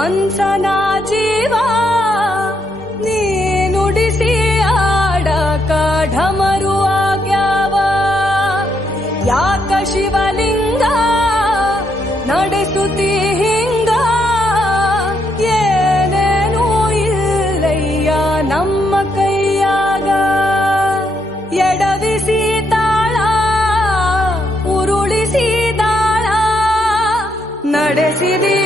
ಮನ್ಸನ ಜೀವ ನೀ ನುಡಿಸಿ ಆಡಕ ಢಮರು ಆಗ್ಯಾವ. ಯಾಕ ಶಿವಲಿಂಗ ನಡೆಸುತ್ತಿ ಹಿಂಗ, ಏನೇನೂ ಇಲ್ಲಯ್ಯ ನಮ್ಮ ಕೈಯಾಗ. ಎಡವಿಸಿ ತಾಳ ಉರುಳಿಸಿ ದಾಳ ನಡೆಸಿದಿ